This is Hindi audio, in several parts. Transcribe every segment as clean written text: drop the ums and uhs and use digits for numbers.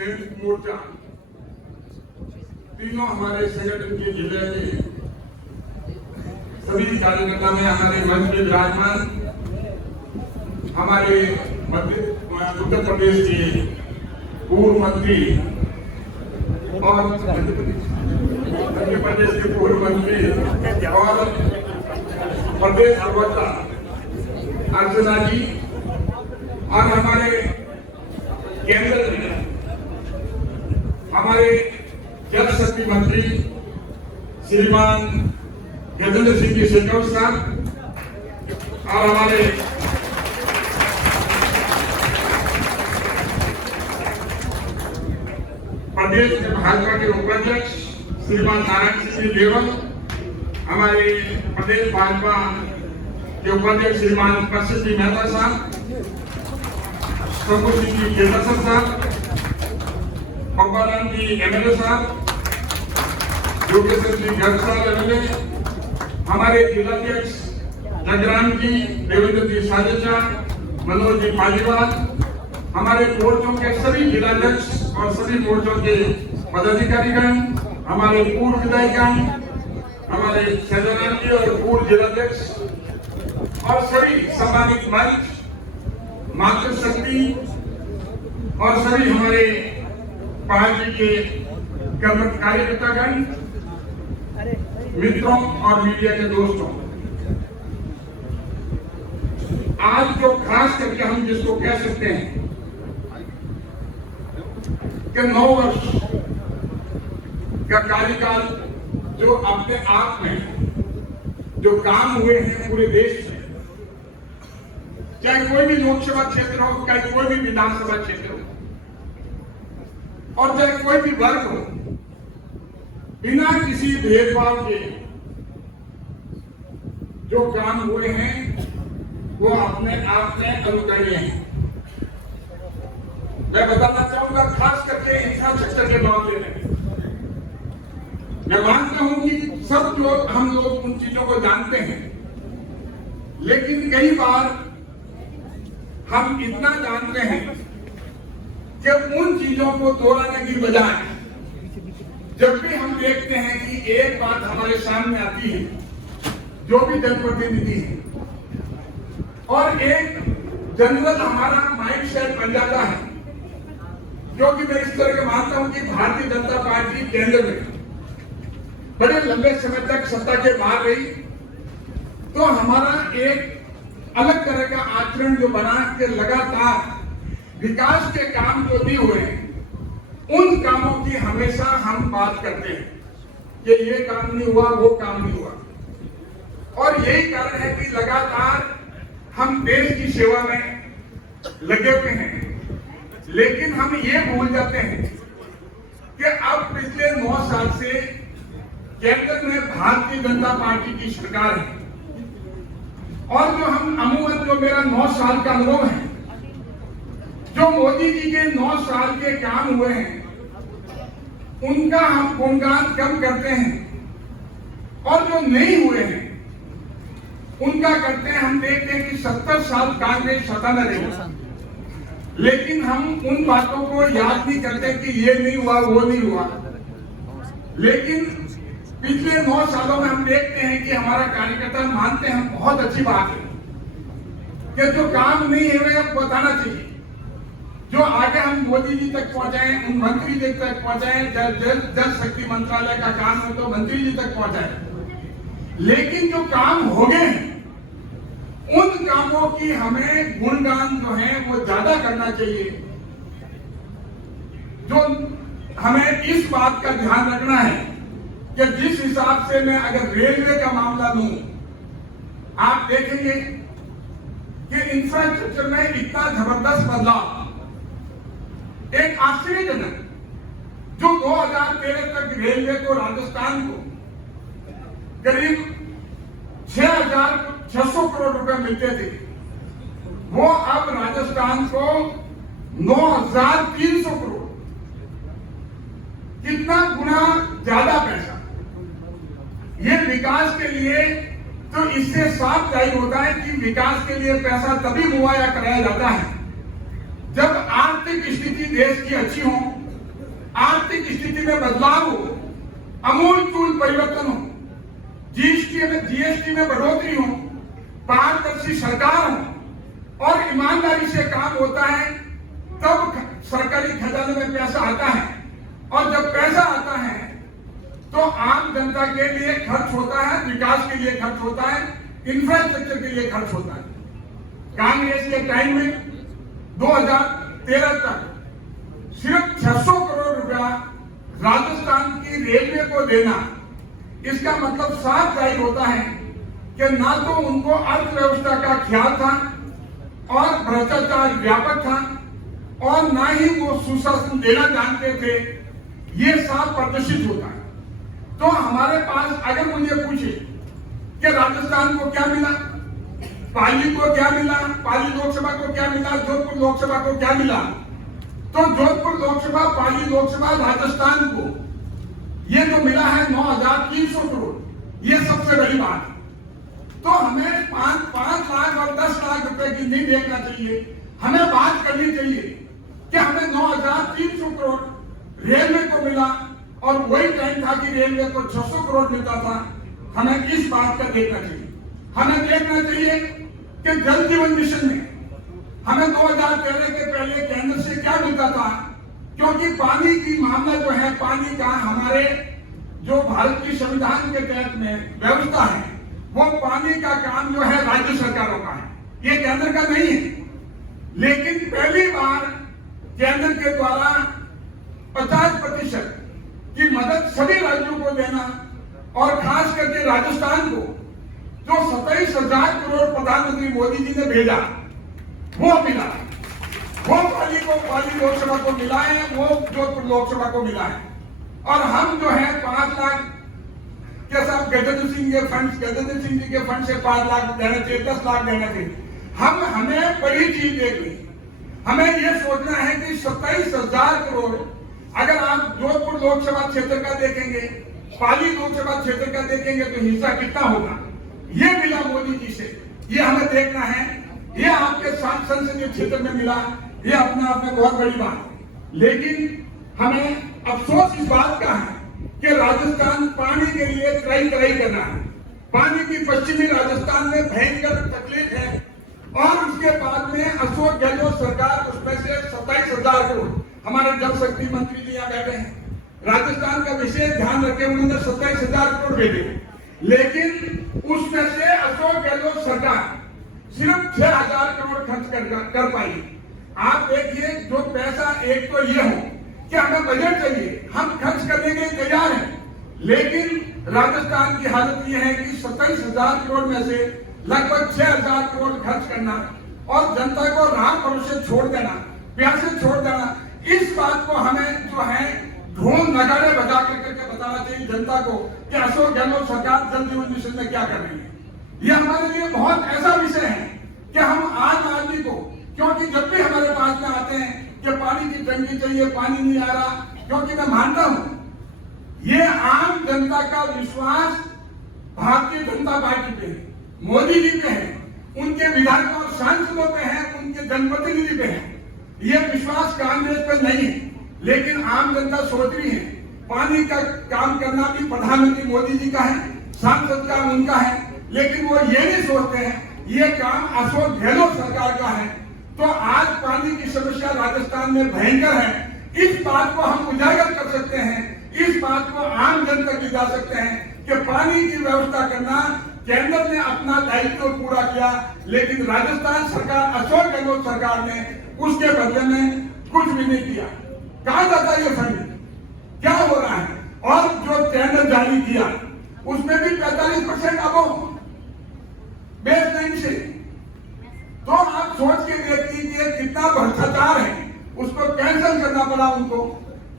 संयुक्त मोर्चा तीनों हमारे संगठन के जिले में सभी कार्यकर्ता में हमारे मंच में विराजमान हमारे उत्तर प्रदेश के पूर्व मंत्री और मध्य प्रदेश के पूर्व मंत्री और प्रदेश प्रवक्ता अर्चना जी और हमारे केंद्र में हमारे जल शक्ति मंत्री श्रीमान गजेंद्र सिंह जी शेखावत साहब और हमारे प्रदेश के भाजपा के उपाध्यक्ष श्रीमान नारायण सिंह देवल, हमारे प्रदेश भाजपा के उपाध्यक्ष श्रीमान प्रसिद्ध जी मेहता साहब, संतोष जी केदार साहब, पब्बाराम जी एमएलए साहब, योगेश्वर जी गर्ग साहब एमएलए, हमारे जिलाध्यक्ष जगराम जी, देवेंद्र जी साजेचा, मनोज जी पालीवाल, हमारे मोर्चों के सभी जिलाध्यक्ष और सभी मोर्चों के पदाधिकारीगण, हमारे पूर्व विधायकगण, हमारे सदन जी और पूर्व जिलाध्यक्ष और सभी सम्मानित मंच, मातृशक्ति और सभी हमारे पार्टी के कार्यकर्तागण, मित्रों और मीडिया के दोस्तों, आज जो खास करके हम जिसको कह सकते हैं कि 9 वर्ष का कार्यकाल जो अपने आप में जो काम हुए हैं पूरे देश में, चाहे कोई भी लोकसभा क्षेत्र हो, चाहे कोई भी विधानसभा क्षेत्र हो और चाहे कोई भी वर्ग हो, बिना किसी भेदभाव के जो काम हुए हैं वो अपने आप में अनुकरणीय है। मैं बताना चाहूंगा खास करके इंफ्रास्ट्रक्चर के मामले में मैं मानता हूं कि सब जो हम लोग उन चीजों को जानते हैं, लेकिन कई बार हम इतना जानते हैं कि उन चीजों को दोहराने की बजाय जब भी हम देखते हैं कि एक बात हमारे सामने आती है, जो भी जनप्रतिनिधि है, और एक जनरल हमारा माइंड सेट बन जाता है, क्योंकि मैं इस तरह के मानता हूं कि भारतीय जनता पार्टी केंद्र में बड़े लंबे समय तक सत्ता के बाहर रही, तो हमारा एक अलग तरह का आचरण जो बना के लगातार विकास के काम जो भी हुए हैं, उन कामों की हमेशा हम बात करते हैं कि ये काम नहीं हुआ, वो काम नहीं हुआ, और यही कारण है कि लगातार हम देश की सेवा में लगे हुए हैं, लेकिन हम ये भूल जाते हैं कि अब पिछले 9 साल से केंद्र में भारतीय जनता पार्टी की सरकार है, और जो हम अमूमन जो मेरा 9 साल का अनुभव है, जो मोदी जी के 9 साल के काम हुए हैं उनका हम गुणगान कम करते हैं, और जो नहीं हुए हैं उनका करते हैं। हम देखते हैं कि 70 साल कांग्रेस सत्ता में रही, लेकिन हम उन बातों को याद नहीं करते कि ये नहीं हुआ, वो नहीं हुआ। लेकिन पिछले 9 सालों में हम देखते हैं कि हमारा कार्यकर्ता मानते हैं, बहुत अच्छी बात है कि जो काम नहीं हुए अब बताना चाहिए, जो आगे हम मोदी जी तक पहुंचाएं, उन मंत्री जी तक पहुंचाएं, जल शक्ति मंत्रालय का काम है तो मंत्री जी तक पहुंचाएं, लेकिन जो काम हो गए हैं उन कामों की हमें गुणगान जो है वो ज्यादा करना चाहिए। जो हमें इस बात का ध्यान रखना है कि जिस हिसाब से मैं अगर रेलवे का मामला लूं, आप देखेंगे कि इंफ्रास्ट्रक्चर में इतना जबरदस्त बदलाव, एक आश्चर्यजनक, जो 2013 तक रेलवे को राजस्थान को करीब 6,600 करोड़ रुपए मिलते थे, वो अब राजस्थान को 9,300 करोड़, कितना गुना ज्यादा पैसा। ये विकास के लिए, तो इससे साफ जाहिर होता है कि विकास के लिए पैसा तभी मुहैया कराया जाता है जब आर्थिक स्थिति देश की अच्छी हो, आर्थिक स्थिति में बदलाव हो, अमूलचूल परिवर्तन हो, जीएसटी में बढ़ोतरी हो, पारदर्शी सरकार हो और ईमानदारी से काम होता है, तब सरकारी खजाने में पैसा आता है। और जब पैसा आता है तो आम जनता के लिए खर्च होता है, विकास के लिए खर्च होता है, इंफ्रास्ट्रक्चर के लिए खर्च होता है। कांग्रेस के टाइम में 2013 तक सिर्फ 600 करोड़ रुपया राजस्थान की रेलवे को देना, इसका मतलब साफ जाहिर होता है कि ना तो उनको अर्थव्यवस्था का ख्याल था और भ्रष्टाचार व्यापक था और ना ही वो सुशासन देना जानते थे। ये साफ प्रदर्शित होता है। तो हमारे पास अगर मुझे पूछे कि राजस्थान को क्या मिला, पाली को क्या मिला, पाली लोकसभा को क्या मिला, जोधपुर लोकसभा को क्या मिला, तो जोधपुर लोकसभा, पाली लोकसभा, राजस्थान को ये जो मिला है 9,300 करोड़, ये सबसे बड़ी बात है। तो हमें 5 लाख और 10 लाख रुपए की नहीं देखना चाहिए, हमें बात करनी चाहिए कि हमें 9,300 करोड़ रेलवे को मिला और वही टाइम था कि रेलवे को 600 करोड़ मिलता था। हमें इस बात का देखना चाहिए। हमें देखना चाहिए कि जल जीवन मिशन में हमें 2013 के पहले केंद्र से क्या मिलता था, क्योंकि पानी की मामला जो है, पानी का हमारे जो भारत की संविधान के तहत में व्यवस्था है, वो पानी का काम जो है राज्य सरकारों का है, ये केंद्र का नहीं है। लेकिन पहली बार केंद्र के द्वारा 50% की मदद सभी राज्यों को देना और खास करके राजस्थान को जो 27,000 करोड़ प्रधानमंत्री मोदी जी ने भेजा, वो मिला। वो पाली लोकसभा को मिला है, वो जोधपुर लोकसभा को मिला है। और हम जो है 5 लाख के साथ गजेंद्र सिंह जी के फंड से 5 लाख देना चाहिए, 10 लाख देना चाहिए। हमें बड़ी चीज देखनी, हमें ये सोचना है कि 27,000 करोड़ अगर आप जोधपुर लोकसभा क्षेत्र का देखेंगे, पाली लोकसभा क्षेत्र का देखेंगे तो हिस्सा कितना होगा। ये मिला मोदी जी से, ये हमें देखना है। ये आपके संसदीय क्षेत्र में मिला, ये अपने आप में बहुत बड़ी बात है। लेकिन हमें अफसोस इस बात का है कि राजस्थान पानी के लिए त्राही कर रहा है। पानी की पश्चिमी राजस्थान में भयंकर तकलीफ है और उसके बाद में अशोक गहलोत सरकार उसमें से 27,000 करोड़, हमारे जल शक्ति मंत्री जी यहाँ बैठे हैं, राजस्थान का विशेष ध्यान रखे, उन्होंने 27,000 करोड़ भेजे। लेकिन उसमें से अशोक गहलोत सरकार सिर्फ 6,000 करोड़ खर्च कर पाई। आप देखिए, जो पैसा, एक तो ये हो कि हमें बजट चाहिए, हम खर्च करने के लिए तैयार हैं, लेकिन राजस्थान की हालत ये है कि 27,000 करोड़ में से लगभग 6,000 करोड़ खर्च करना और जनता को राह भरोसे छोड़ देना, प्यासे छोड़ देना। इस बात को हमें जो है ढोल नगाड़े बजा करके बताना चाहिए जनता को कि अशोक गहलोत सरकार जल जीवन मिशन में क्या कर रही है। ये हमारे लिए बहुत ऐसा विषय है कि हम आम आदमी को, क्योंकि जब भी हमारे पास में आते हैं कि पानी की टंकी चाहिए, पानी नहीं आ रहा, क्योंकि मैं मानता हूं ये आम जनता का विश्वास भारतीय जनता पार्टी पे है, मोदी जी पे है, उनके विधायकों और सांसदों पे है, उनके जनप्रतिनिधि पे है। ये विश्वास कांग्रेस पे नहीं है। लेकिन आम जनता सोच रही है पानी का काम करना भी प्रधानमंत्री मोदी जी का है, सांसद का उनका है, लेकिन वो ये नहीं सोचते हैं ये काम अशोक गहलोत सरकार का है। तो आज पानी की समस्या राजस्थान में भयंकर है। इस बात को हम उजागर कर सकते हैं, इस बात को आम जन तक ले जा सकते हैं कि पानी की व्यवस्था करना केंद्र ने अपना दायित्व पूरा किया, लेकिन राजस्थान सरकार, अशोक गहलोत सरकार ने उसके बदले में कुछ भी नहीं किया। कहां जाता है ये फंड, क्या हो रहा है? और जो टेंडर जारी किया उसमें भी 45% अब बेस लाइन से। तो आप सोच के देख लीजिए कितना भ्रष्टाचार है। उसको कैंसिल करना पड़ा उनको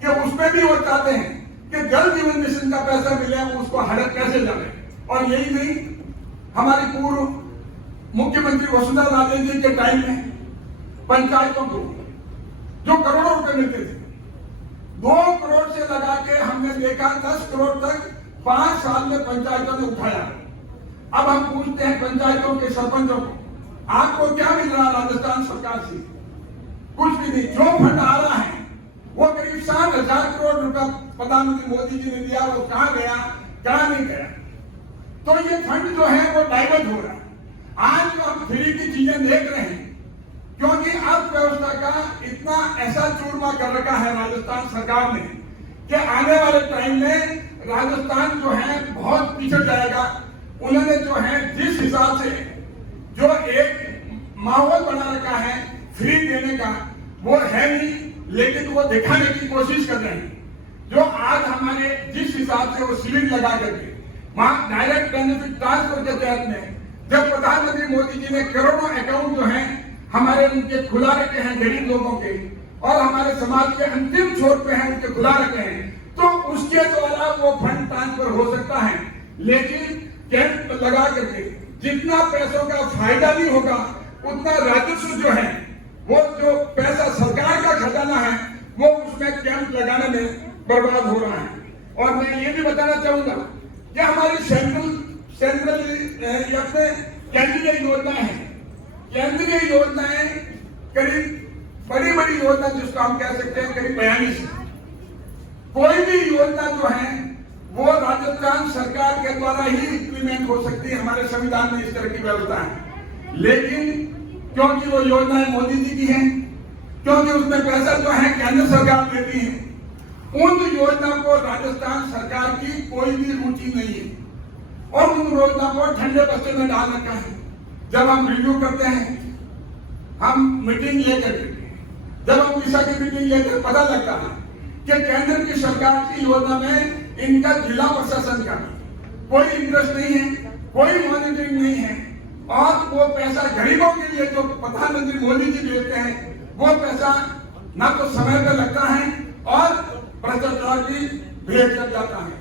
कि उसमें भी वो चाहते हैं कि जल जीवन मिशन का पैसा मिले, उसको हड़प कैसे जाए। और यही नहीं, हमारी पूर्व मुख्यमंत्री वसुंधरा राजे जी के टाइम में पंचायतों को जो करोड़ों रुपए मिलते थे, 2 करोड़ से लगा के हमने देखा 10 करोड़ तक 5 साल में पंचायतों ने उठाया। अब हम पूछते हैं पंचायतों के सरपंचों को, आपको क्या मिल रहा राजस्थान सरकार से? कुछ भी नहीं। जो फंड आ रहा है वो करीब 60,000 करोड़ रुपया प्रधानमंत्री मोदी जी ने दिया, वो कहां गया, कहां नहीं गया। तो ये फंड जो है वो डाइवर्ट हो रहा है। आज जो हम फ्री की चीजें देख रहे हैं, क्योंकि अर्थव्यवस्था का इतना ऐसा चूरमा कर रखा है राजस्थान सरकार ने कि आने वाले टाइम में राजस्थान जो है बहुत पिछड़ जाएगा। उन्होंने जो है जिस हिसाब से जो एक माहौल बना रखा है फ्री देने का, वो है नहीं, लेकिन वो दिखाने की कोशिश कर रहे हैं। जो आज हमारे जिस हिसाब से वो शिविर लगा करके वहां डायरेक्ट बेनिफिट ट्रांसफर के तहत में जब प्रधानमंत्री मोदी जी ने करोड़ों अकाउंट जो है हमारे उनके खुला रखे हैं गरीब लोगों के, और हमारे समाज के अंतिम छोर पे हैं उनके खुला रखे हैं, तो उसके द्वारा वो फंड ट्रांसफर हो सकता है। लेकिन कैंप लगा करके जितना पैसों का फायदा नहीं होगा, उतना राजस्व जो है, वो जो पैसा सरकार का खजाना है, वो उसमें कैंप लगाने में बर्बाद हो रहा है। और मैं ये भी बताना चाहूंगा कि हमारी सेंट्रल अपने केंद्रीय योजनाएं हैं, केंद्रीय योजनाएं करीब बड़ी बड़ी योजना जिसको हम कह सकते हैं करीब 42 है। कोई भी योजना जो है वो राजस्थान सरकार के द्वारा ही इंप्लीमेंट हो सकती है। हमारे संविधान में इस तरह की व्यवस्था है। लेकिन क्योंकि वो योजनाएं मोदी जी की हैं, क्योंकि उसमें पैसा जो है केंद्र सरकार देती है, उन योजना को राजस्थान सरकार की कोई भी रुचि नहीं है और उन योजना को ठंडे बस्ते में डाल रखा है। जब हम रिव्यू करते हैं, हम मीटिंग लेकर, जब हम दिशा की मीटिंग लेकर पता लगता है कि केंद्र की सरकार की योजना में इनका जिला प्रशासन का कोई इंटरेस्ट नहीं है, कोई मॉनिटरिंग नहीं है, और वो पैसा गरीबों के लिए जो प्रधानमंत्री मोदी जी देते हैं, वो पैसा ना तो समय पे लगता है और भ्रष्टाचार की भेंट लग जाता है।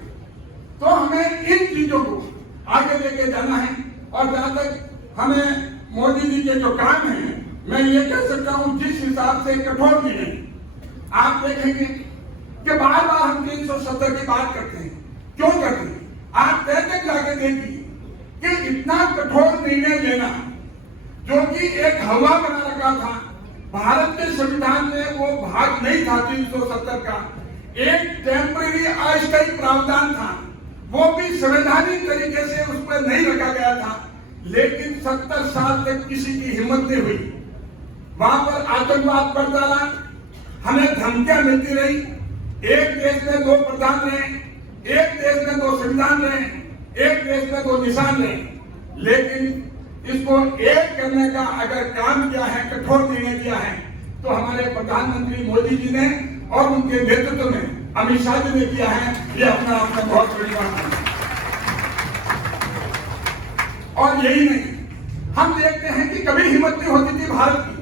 तो हमें इन चीजों को आगे लेके जाना है। और जहां तक हमें मोदी जी के जो काम है, मैं ये कह सकता हूं जिस हिसाब से कठोर भी नहीं, आप देखेंगे कि बार बार हम 370 की बात करते हैं। क्यों करते हैं? आप तय तक जाके देखिए कि इतना कठोर निर्णय लेना, जो कि एक हवा बना रखा था, भारत के संविधान में वो भाग नहीं था 370 का, एक टेम्पररी अस्थायी प्रावधान था, वो भी संवैधानिक तरीके से उस पर नहीं रखा गया था। लेकिन 70 साल तक किसी की हिम्मत नहीं हुई। वहां पर आतंकवाद बढ़ता रहा, हमें धमकियां मिलती रही। एक देश में 2 प्रधान रहे, एक देश में 2 संविधान रहे, एक देश में 2 निशान रहे। लेकिन इसको एक करने का अगर काम किया है, कठोर निर्णय किया है, तो हमारे प्रधानमंत्री मोदी जी ने और उनके नेतृत्व में अमित शाह जी ने किया है। ये अपना बहुत बड़ी बात है। और यही नहीं, हम देखते हैं कि कभी हिम्मत नहीं होती थी भारत की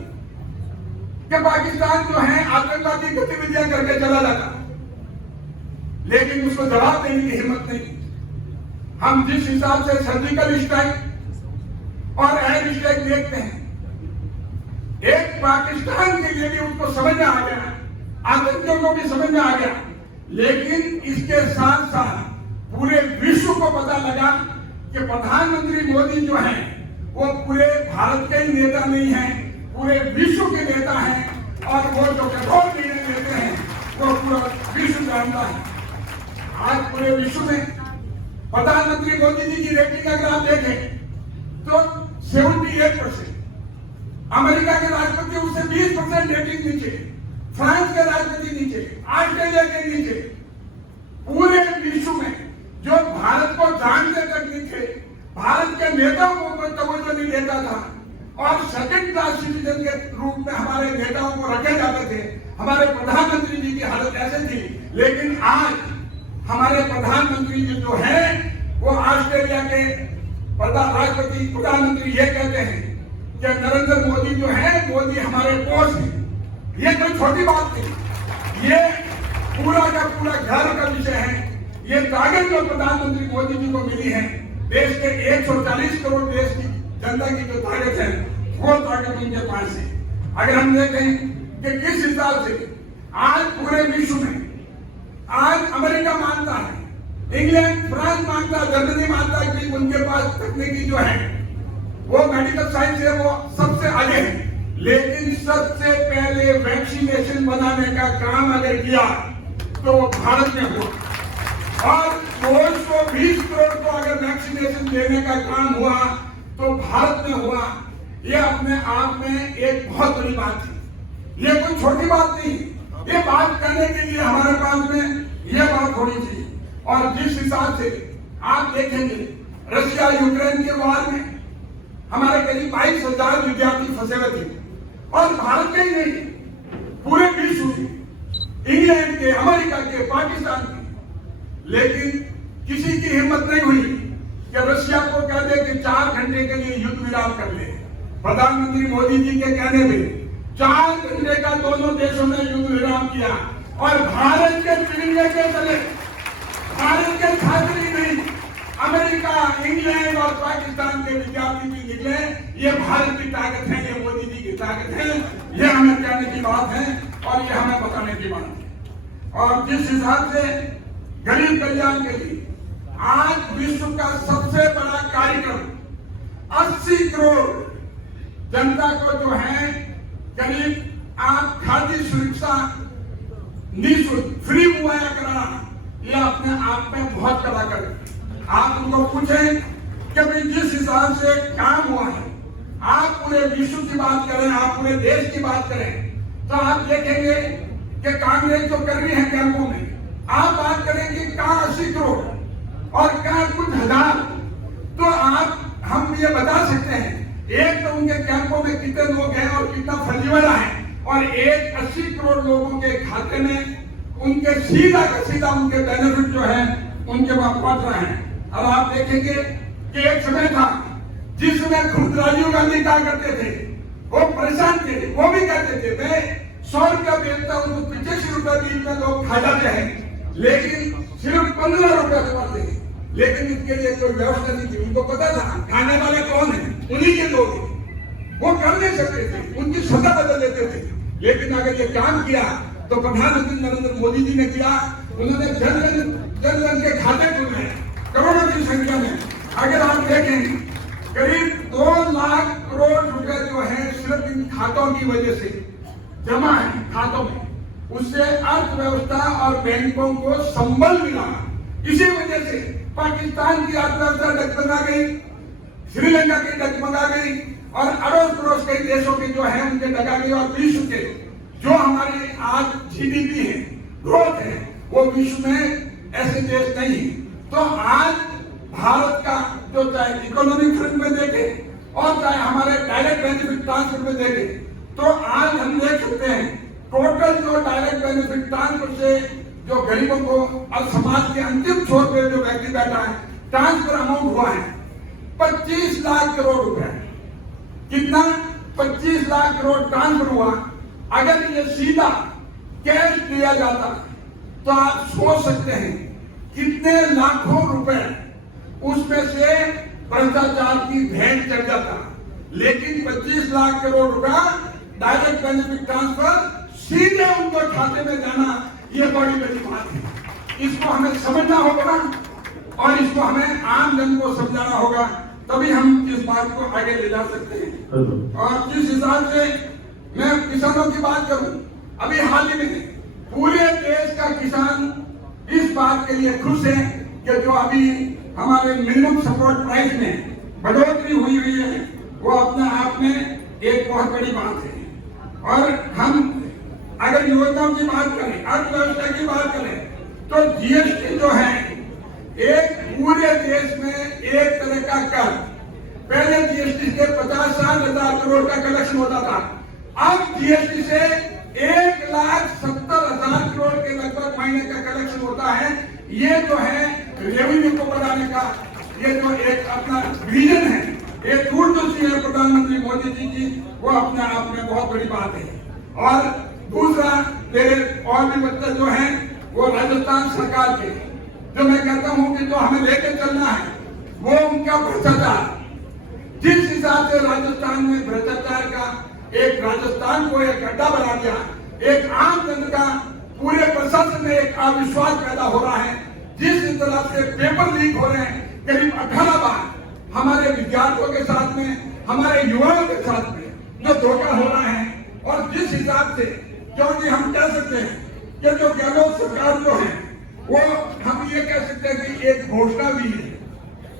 कि पाकिस्तान जो है आतंकवादी गतिविधियां करके चला जाता, लेकिन उसको जवाब देने की हिम्मत नहीं। हम जिस हिसाब से सर्जिकल स्ट्राइक और एयर स्ट्राइक देखते हैं, एक पाकिस्तान के लिए भी उसको समझ में आ गया, आतंकियों को भी समझ में आ गया, लेकिन इसके साथ साथ पूरे विश्व को पता लगा कि प्रधानमंत्री मोदी जो हैं वो पूरे भारत के ही नेता नहीं हैं, पूरे विश्व के नेता हैं, और वो जो कठोर निर्णय लेते हैं वो पूरा विश्व जानता है। आज पूरे विश्व में प्रधानमंत्री मोदी जी की रेटिंग अगर आप देखें तो 78%, अमेरिका के राष्ट्रपति उससे 20% रेटिंग नीचे, फ्रांस के राष्ट्रपति नीचे, ऑस्ट्रेलिया के नीचे, पूरे विश्व में जो भारत को जानते तक नहीं थे, भारत के नेताओं को कोई तवज्जो नहीं देता था, और सेकंड क्लास सिटीजन के रूप में हमारे नेताओं को रखे जाते थे। हमारे प्रधानमंत्री जी की हालत ऐसे थी। लेकिन आज हमारे प्रधानमंत्री जी जो है वो ऑस्ट्रेलिया के राष्ट्रपति प्रधानमंत्री ये कहते हैं कि नरेंद्र मोदी जो है, मोदी हमारे बॉस है। ये कोई छोटी बात नहीं, ये पूरा का पूरा घर का विषय है। ये ताकत जो प्रधानमंत्री मोदी जी को मिली है, देश के 140 करोड़ देश की जनता की जो ताकत है, वो ताकत उनके पास है। अगर हम देखें कि किस हिसाब से आज पूरे विश्व में, आज अमेरिका मानता है, इंग्लैंड, फ्रांस मानता है, जर्मनी मानता है कि उनके पास तकनीकी जो है वो मेडिकल साइंस है, वो सबसे आगे है। लेकिन सबसे पहले वैक्सीनेशन बनाने का काम अगर किया तो वो भारत में हुआ। और 220 करोड़ को अगर वैक्सीनेशन देने का काम हुआ तो भारत में हुआ। ये अपने आप में एक बहुत बड़ी बात थी। ये कोई छोटी बात नहीं। ये बात करने के लिए हमारे पास में ये बात होनी चाहिए। और जिस हिसाब से आप देखेंगे रशिया यूक्रेन के वार में हमारे करीब 22,000 विद्यार्थी फंसे हुए थे। और भारत में ही नहीं, पूरे विश्व में, इंग्लैंड के, अमेरिका के, पाकिस्तान के, लेकिन किसी की हिम्मत नहीं हुई कि रशिया को कह दे कि 4 घंटे के लिए युद्ध विराम कर ले। प्रधानमंत्री मोदी जी के कहने में 4 घंटे का दोनों देशों ने युद्ध विराम किया। और भारत के तिरंगे के तले भारत के छात्र ही नहीं, अमेरिका, इंग्लैंड और पाकिस्तान के विद्यार्थी भी निकले। ये भारत की ताकत है, ये मोदी जी की ताकत है। ये हमें कहने की बात है और ये हमें बताने की बात है। और जिस हिसाब से गरीब कल्याण के लिए आज विश्व का सबसे बड़ा कार्यक्रम 80 करोड़ जनता को जो है करीब आप खाद्य सुरक्षा निःशुल्क फ्री मुहैया कराना, ये अपने आप में बहुत बड़ा कर। आप उनको पूछें कि भाई जिस हिसाब से काम हुआ है, आप पूरे विश्व की बात करें, आप पूरे देश की बात करें, तो आप देखेंगे कि कांग्रेस तो कर रही है कैंपों में। आप बात करेंगे कहाँ 80 करोड़ और कहाँ कुछ हजार, तो हम ये बता सकते हैं एक तो उनके कैंपों में कितने लोग हैं और कितना फर्जीवाड़ा है, और एक 80 करोड़ लोगों के खाते में उनके सीधा का सीधा उनके बेनिफिट जो है उनके वहां पहुंच रहे हैं। अब आप देखेंगे कि एक समय था जिसमें खुद राजीव गांधी कहा करते थे, वो परेशान थे, वो भी कहते थे मैं 100 रुपया बेचता हूं तो 85 रुपया बीच में लोग खा जाते हैं, लेकिन सिर्फ 15 रुपया कमाते हैं। लेकिन इसके लिए कोई व्यवस्था नहीं थी। उनको पता था खाने वाले कौन है, उन्हीं के लोग हैं। वो कर नहीं सकते थे, उनकी सत्ता बदल देते थे। लेकिन अगर ये काम किया तो प्रधानमंत्री नरेंद्र मोदी जी ने किया। उन्होंने जन जन के खाते खुले करोड़ों की संख्या में। अगर आप देखें करीब 2 लाख करोड़ रुपए जो है सिर्फ इन खातों की वजह से जमा है खातों में, उससे अर्थव्यवस्था और बैंकों को संबल मिला। इसी वजह से पाकिस्तान की अर्थव्यवस्था डगमगा गई, श्रीलंका की डगमगा गई और अड़ोस पड़ोस कई देशों के जो है उनके डगा गई। और विश्व के जो हमारे आज जीडीपी है, ग्रोथ है, वो विश्व में ऐसे देश नहीं है। तो आज भारत का जो चाहे इकोनॉमिक फ्रंट में देखें और चाहे हमारे डायरेक्ट बेनिफिट ट्रांसफर में देखें, तो आज हम देख सकते हैं टोटल जो डायरेक्ट बेनिफिट ट्रांसफर से जो गरीबों को और समाज के अंतिम छोर पे जो व्यक्ति बैठा है, ट्रांसफर अमाउंट हुआ है 25 लाख करोड़ रुपए। कितना? 25 लाख करोड़ ट्रांसफर हुआ। अगर ये सीधा कैश दिया जाता तो आप सोच सकते हैं कितने लाखों रुपए उसमें से भ्रष्टाचार की भेंट चढ़ जाता। लेकिन 25 लाख करोड़ रुपया डायरेक्ट बेनिफिट ट्रांसफर सीधे उनके खाते में जाना, ये बड़ी बड़ी बात है। इसको हमें समझना होगा और इसको हमें आम जन को समझाना होगा, तभी हम इस बात को आगे ले जा सकते हैं। और जिस हिसाब से मैं किसानों की बात करूं, अभी हाल ही में पूरे देश का किसान इस बात के लिए खुश है कि जो अभी हमारे मिनिमम सपोर्ट प्राइस में बढ़ोतरी हुई है, वो अपने आप में एक बहुत बड़ी बात है। और हम अगर योजनाओं की बात करें, अर्थव्यवस्था की बात करें, तो जीएसटी जो है एक पूरे देश में एक तरह का कर। पहले जीएसटी से 50-60 करोड़ का कलेक्शन होता था, अब जीएसटी से 1,70,000 करोड़ के लगभग महीने का कलेक्शन होता है। ये जो है रेवेन्यू को बढ़ाने का ये जो एक अपना विजन है, एक दूरदर्शी है प्रधानमंत्री मोदी जी की, वो अपने आप में बहुत बड़ी बात है। और दूसरा मेरे और भी बच्चे जो हैं वो राजस्थान सरकार के, जो मैं कहता हूं कि जो हमें लेकर चलना है वो उनका भ्रष्टाचार। जिस हिसाब से राजस्थान में भ्रष्टाचार का एक राजस्थान को एक अड्डा बना दिया, एक आम जन का पूरे प्रशासन में एक अविश्वास पैदा हो रहा है। जिस तरह से पेपर लीक हो रहे हैं करीब 18 बार हमारे विद्यार्थियों के साथ में, हमारे युवाओं के साथ में जो धोखा हो रहा है, और जिस हिसाब से क्योंकि हम कह सकते हैं कि जो गहलोत सरकार जो है वो हम ये कह सकते हैं कि एक घोषणावीर है,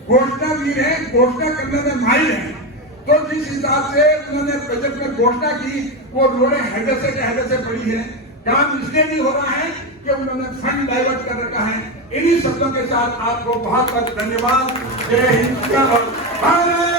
घोषणावीर है, घोषणा करने में माहिर है। तो जिस हिसाब से उन्होंने बजट में घोषणा की वो रोड़े हेडे से पड़ी है। काम इसलिए नहीं हो रहा है कि उन्होंने फंड डाइवर्ट कर रखा है। इन्हीं शब्दों के साथ आपको बहुत बहुत धन्यवाद। जय हिंद, जय भारत।